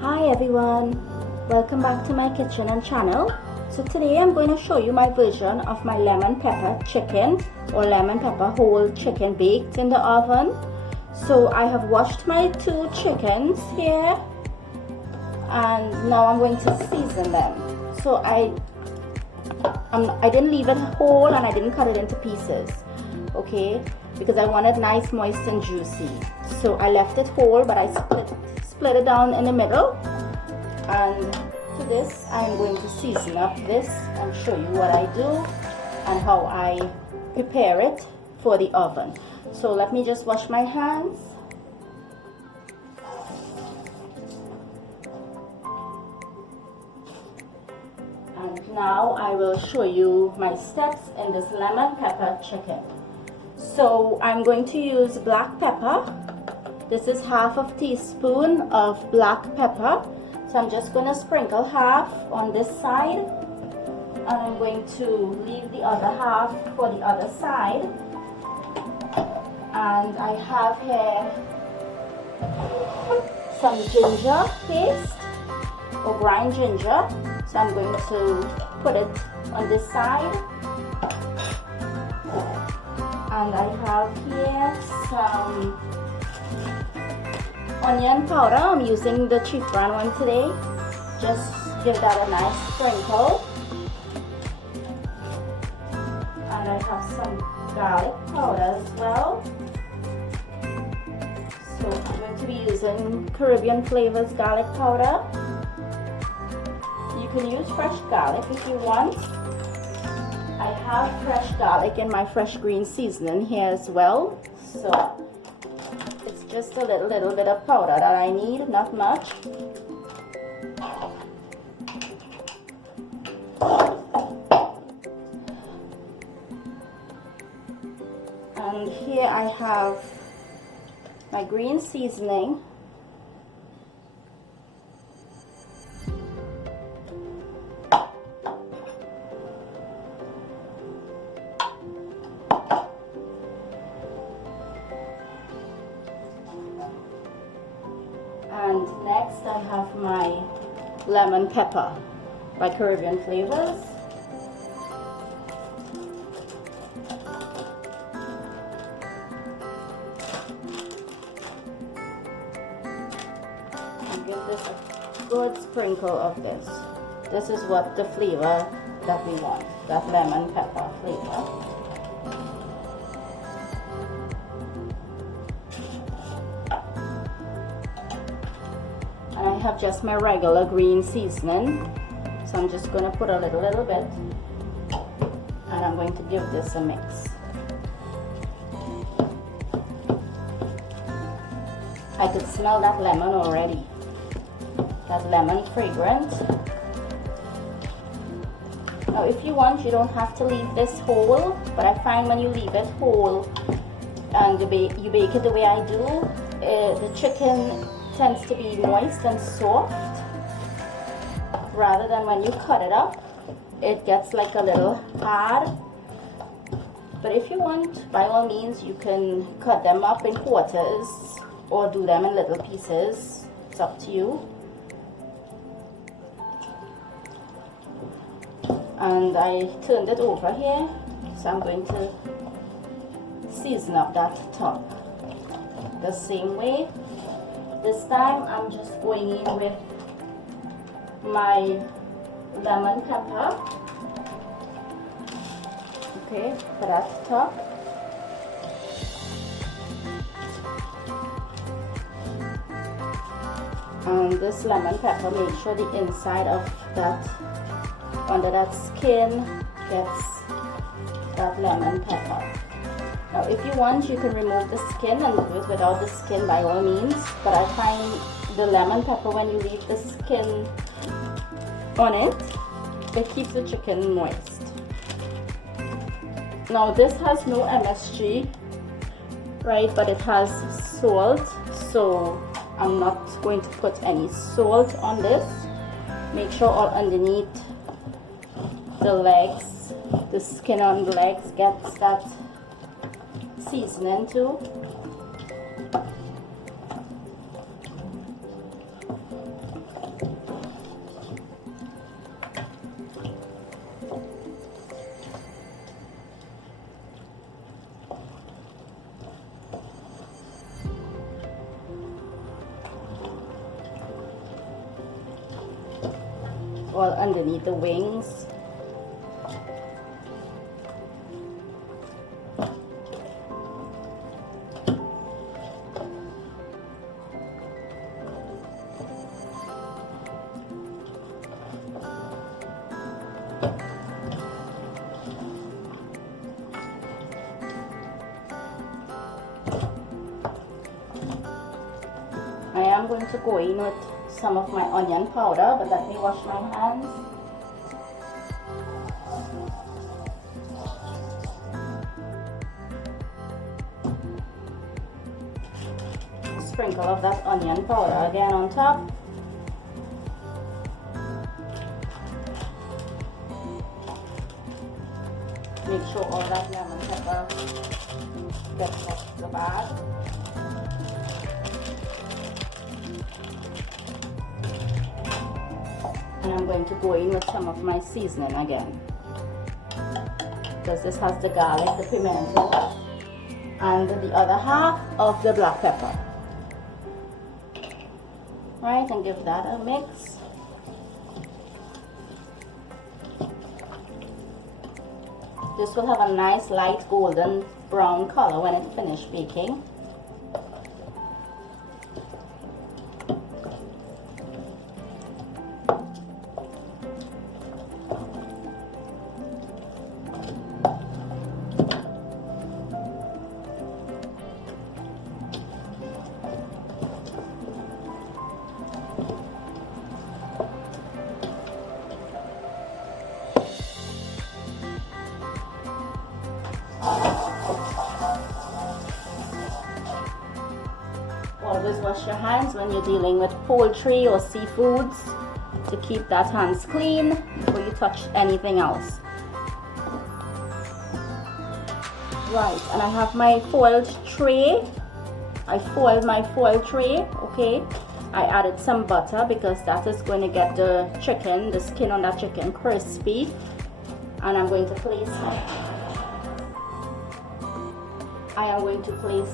Hi everyone, welcome back to my kitchen and channel. So today I'm going to show you my version of my lemon pepper chicken or lemon pepper whole chicken baked in the oven. So I have washed my 2 chickens here and now I'm going to season them. So I didn't leave it whole and I didn't cut it into pieces, okay, because I wanted nice, moist and juicy. So I left it whole, but I split it down in the middle, and to this I'm going to season up this and show you what I do and how I prepare it for the oven. So let me just wash my hands. And now I will show you my steps in this lemon pepper chicken. So I'm going to use black pepper. This is half a teaspoon of black pepper. So I'm just going to sprinkle half on this side, and I'm going to leave the other half for the other side. And I have here some ginger paste or ground ginger. So I'm going to put it on this side. And I have here some onion powder. I'm using the cheap brand one today. Just give that a nice sprinkle. And I have some garlic powder as well. So I'm going to be using Caribbean Flavors garlic powder. You can use fresh garlic if you want. I have fresh garlic in my fresh green seasoning here as well. So it's just a little bit of powder that I need, not much. And here I have my green seasoning. And next I have my lemon pepper by Caribbean Flavors. And give this a good sprinkle of this. This is what the flavor that we want, that lemon pepper flavor. I have just my regular green seasoning, so I'm just going to put a little bit, and I'm going to give this a mix. I could smell that lemon already, that lemon fragrance. Now if you want, you don't have to leave this whole, but I find when you leave it whole and you bake it the way I do, the chicken tends to be moist and soft, rather than when you cut it up it gets like a little hard. But if you want, by all means, you can cut them up in quarters or do them in little pieces. It's up to you. And I turned it over here, so I'm going to season up that top the same way. This time I'm just going in with my lemon pepper, okay, for that top. And this lemon pepper, make sure the inside of that, under that skin, gets that lemon pepper. Now if you want, you can remove the skin and do it without the skin, by all means, but I find the lemon pepper, when you leave the skin on it, it keeps the chicken moist. Now this has no MSG, right, but it has salt, so I'm not going to put any salt on this. Make sure all underneath the legs, the skin on the legs gets that seasoning too. all underneath the wings. I am going to go in with some of my onion powder, but let me wash my hands. Sprinkle of that onion powder again on top. Make sure all that lemon pepper gets off the bag. And I'm going to go in with some of my seasoning again, because this has the garlic, the pimento, and the other half of the black pepper. Right, and give that a mix. This will have a nice light golden brown color when it's finished baking. Always wash your hands when you're dealing with poultry or seafoods to keep that hands clean before you touch anything else. Right, and I have my foiled tray. I foiled my foil tray, okay. I added some butter because that is going to get the chicken, the skin on that chicken crispy. And I am going to place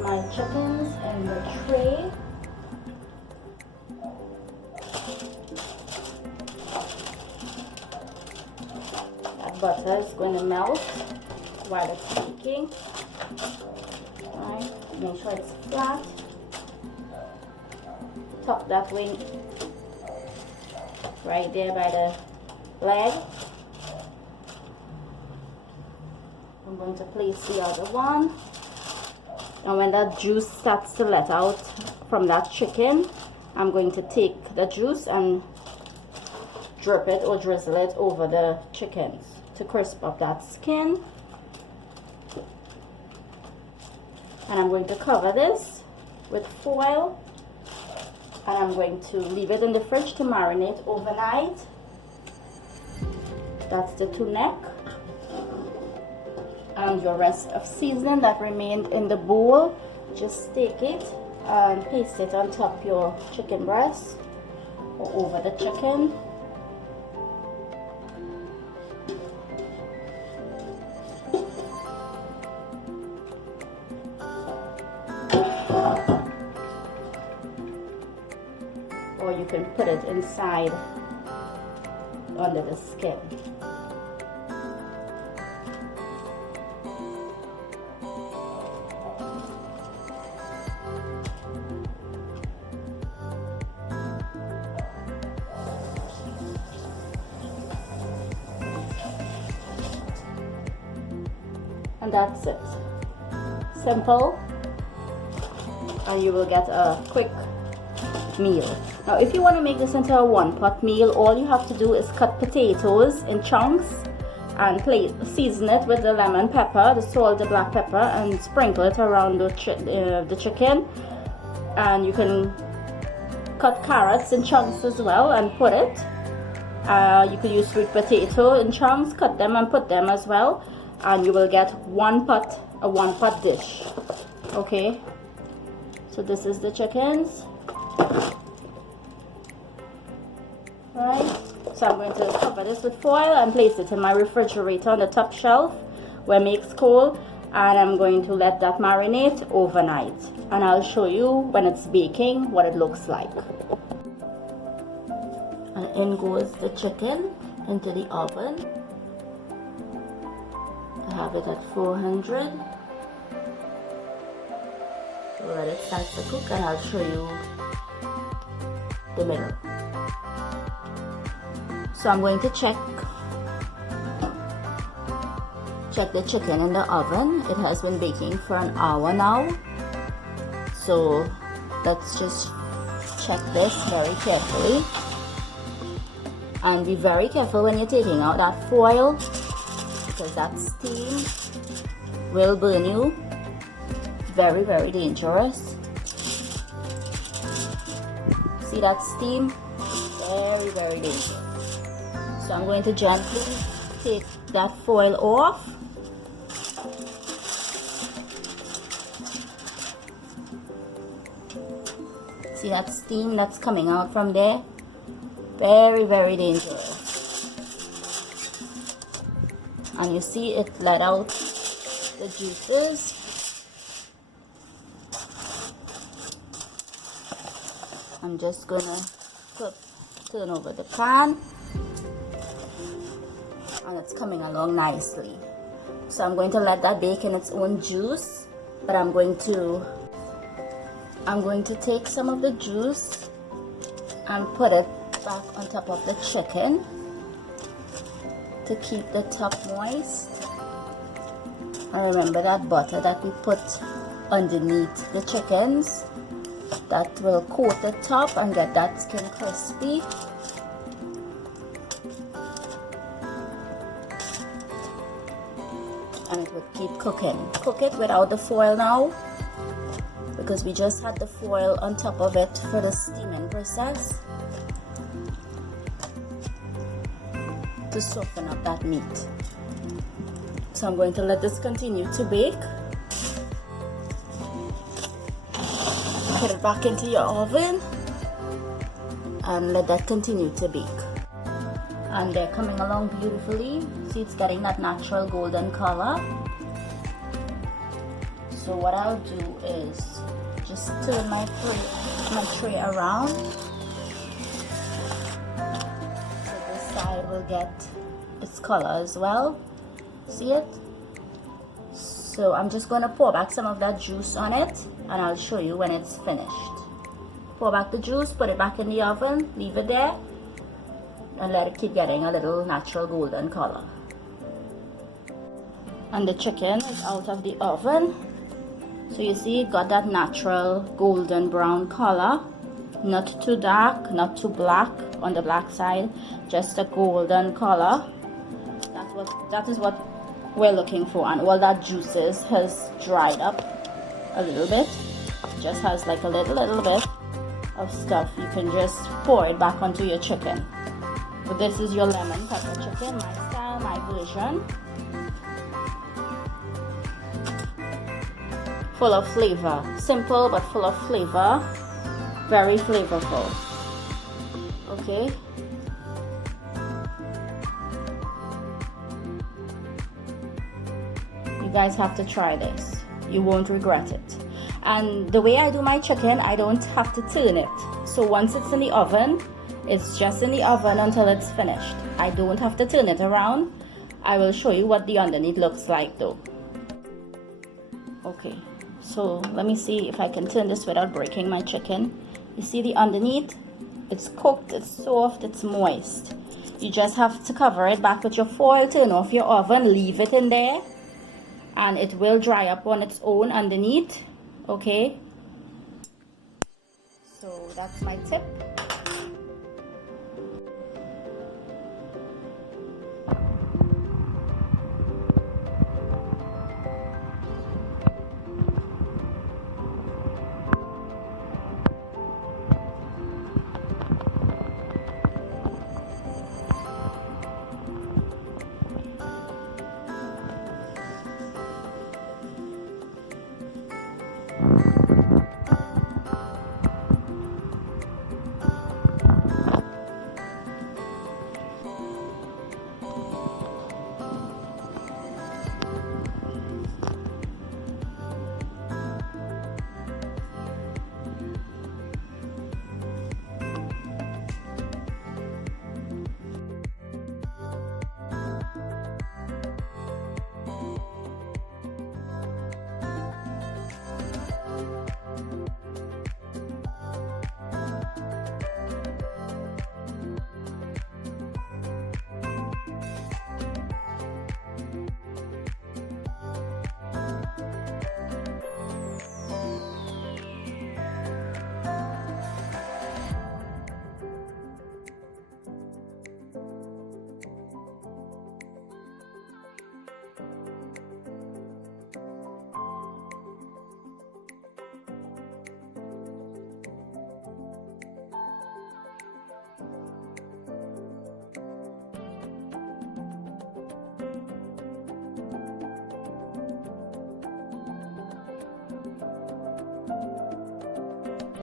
my chickens in the tray. That butter is going to melt while it's baking. Alright, make sure it's flat. Tuck that wing right there by the leg. I'm going to place the other one. And when that juice starts to let out from that chicken, I'm going to take the juice and drip it or drizzle it over the chickens to crisp up that skin. And I'm going to cover this with foil, and I'm going to leave it in the fridge to marinate overnight. That's the two neck. And your rest of seasoning that remained in the bowl, just take it and paste it on top your chicken breast or over the chicken. Or you can put it inside under the skin. And that's it. Simple, and you will get a quick meal. Now if you want to make this into a one-pot meal, all you have to do is cut potatoes in chunks and season it with the lemon pepper, the salt, the black pepper, and sprinkle it around the chicken. And you can cut carrots in chunks as well and put it. You could use sweet potato in chunks, cut them and put them as well, and you will get a one-pot dish. Okay, so this is the chickens. Right, so I'm going to cover this with foil and place it in my refrigerator on the top shelf where it makes cold, and I'm going to let that marinate overnight, and I'll show you when it's baking what it looks like. And in goes the chicken into the oven. I have it at 400. So let it start to cook and I'll show you the middle. So I'm going to check the chicken in the oven. It has been baking for an hour now. So let's just check this very carefully. And be very careful when you're taking out that foil, because that steam will burn you. Very, very dangerous. See that steam? Very, very dangerous. So I'm going to gently take that foil off. See that steam that's coming out from there? Very, very dangerous. And you see it let out the juices. I'm just gonna turn over the pan, and it's coming along nicely. So I'm going to let that bake in its own juice, but I'm going to take some of the juice and put it back on top of the chicken to keep the top moist. And remember that butter that we put underneath the chickens, that will coat the top and get that skin crispy. And it would keep cooking. Cook it without the foil now, because we just had the foil on top of it for the steaming process to soften up that meat. So I'm going to let this continue to bake. Put it back into your oven and let that continue to bake. And they're coming along beautifully. See, it's getting that natural golden color. So what I'll do is just turn my tray around, so this side will get its color as well. See it? So I'm just going to pour back some of that juice on it, and I'll show you when it's finished. Pour back the juice, put it back in the oven, leave it there, and let it keep getting a little natural golden color. And the chicken is out of the oven. So you see, it got that natural golden brown color. Not too dark, not too black on the black side, just a golden color. That is what we're looking for. And all that juices has dried up a little bit. Just has like a little bit of stuff. You can just pour it back onto your chicken. But this is your lemon pepper chicken, my style, my version. Full of flavor. Simple but full of flavor. Very flavorful. Okay. You guys have to try this. You won't regret it. And the way I do my chicken, I don't have to turn it. So once it's in the oven, it's just in the oven until it's finished. I don't have to turn it around. I will show you what the underneath looks like though. Okay, so let me see if I can turn this without breaking my chicken. You see the underneath? It's cooked, it's soft, it's moist. You just have to cover it back with your foil, turn off your oven, leave it in there, and it will dry up on its own underneath. Okay, so that's my tip.